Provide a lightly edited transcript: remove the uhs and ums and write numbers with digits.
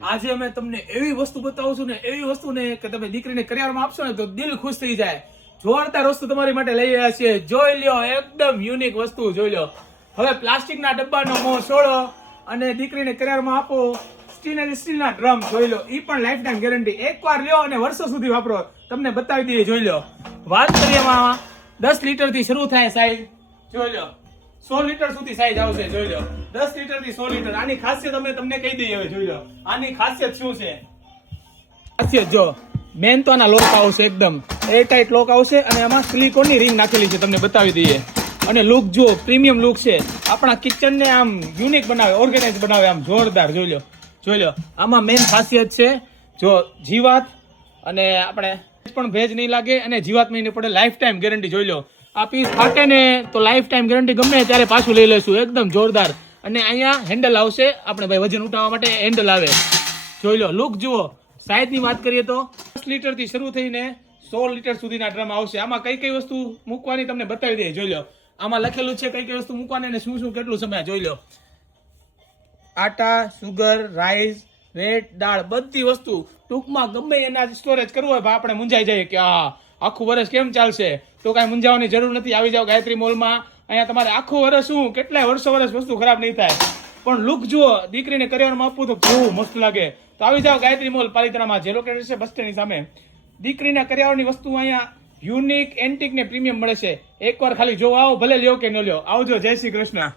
આજે અમે તમને એવી વસ્તુ બતાવું છું ને, એવી વસ્તુ ને કે તમે દીકરીને કરિયાવરમાં આપશો ને તો દિલ ખુશ થઈ જાય. જોરદાર વસ્તુ તમારી માટે લઈ આવ્યા છીએ. જોઈ લ્યો, એકદમ યુનિક વસ્તુ જોઈ લો. હવે પ્લાસ્ટિકના ડબ્બાનો મોં છોડો અને દીકરીને કરિયાવરમાં આપો. સ્ટીલના ડ્રમ જોઈ લો, ઈ પણ લાઈફ ટાઈમ ગેરંટી. એકવાર લ્યો અને વર્ષો સુધી વાપરો. તમને બતાવી દઈએ, જોઈ લો. વાત કરીએ એમાં 10 લીટર થી શરૂ થાય સાઈઝ, જોઈ લો. 100 લીટર સુધી સાઈઝ આવશે, જોઈ લો. 10 લીટર થી 100 લીટર. આની ખાસિયત અમે તમને કહી દઈએ હવે, જોઈ લો. આની ખાસિયત શું છે? ખાસિયત જો, મેન તો આના લોક આવશે, એકદમ એર ટાઈટ લોક આવશે અને આમાં સિલિકોનની રિંગ નાખેલી છે, તમને બતાવી દઈએ. અને લુક જુઓ, પ્રીમિયમ લુક છે. આપણા કિચન ને આમ યુનિક બનાવે, ઓર્ગેનાઇઝ બનાવે, આમ જોરદાર. જોઈ લો, જોઈ લો. આમાં મેન ખાસિયત છે જો જીવાત અને આપણે પણ ભેજ નહીં લાગે અને જીવાત નહીં પડે. Life time guarantee. જોઈ લો, આ પીસ ફાટે ને તો લાઈફ ટાઈમ ગેરંટી, ગમે ત્યારે પાછું લઈ લેશું. એકદમ જોરદાર. અને અહીંયા હેન્ડલ આવશે, આપણે ભાઈ વજન ઉઠાવવા માટે હેન્ડલ આવે. જોઈ લો, લુક જુઓ. સાઈઝ ની વાત કરીએ તો 10 લીટર થી શરૂ થઈને 100 લીટર સુધીના ડ્રમ આવશે. આમાં કઈ કઈ વસ્તુ મૂકવાની તમને બતાવી દઈએ, જોઈ લો. આમાં લખેલું છે કઈ કઈ વસ્તુ મૂકવાની અને શું શું કેટલું સમય. જોઈ લો, આટા, સુગર, રાઈસ, રેટ, દાળ, બધી વસ્તુ. ટૂંકમાં ગમે એના સ્ટોરેજ કરવું હોય, આપણે મૂંઝાઈ જાય કે આખું વર્ષ કેમ ચાલશે, તો કાંઈ મૂંઝાવાની જરૂર નથી. આવી જાઓ ગાયત્રી મોલમાં. અહીંયા તમારે આખું વર્ષ શું, કેટલાય વર્ષ વસ્તુ ખરાબ નહીં થાય. પણ લુક જુઓ, દીકરીને કરિયાવરમાં આપવું તો કેવું મસ્ત લાગે. તો આવી જાઓ ગાયત્રી મોલ, પાલિતાણામાં, જે લોકેશન છે બસ સ્ટેન્ડની સામે. દીકરીના કરિયાવરની વસ્તુ અહીંયા યુનિક, એન્ટિક ને પ્રીમિયમ મળે છે. એકવાર ખાલી જોવા આવો, ભલે લ્યો કે ન લ્યો. આવજો. જય શ્રી કૃષ્ણ.